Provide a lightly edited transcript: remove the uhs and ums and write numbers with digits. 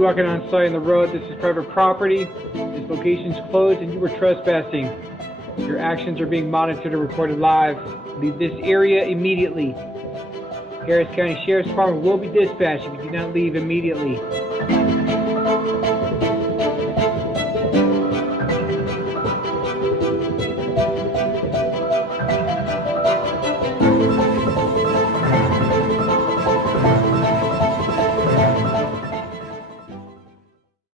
walking on site on the road. This is private property. This location is closed and you were trespassing. Your actions are being monitored and recorded live. Leave this area immediately. Harris County Sheriff's Department will be dispatched if you do not leave immediately.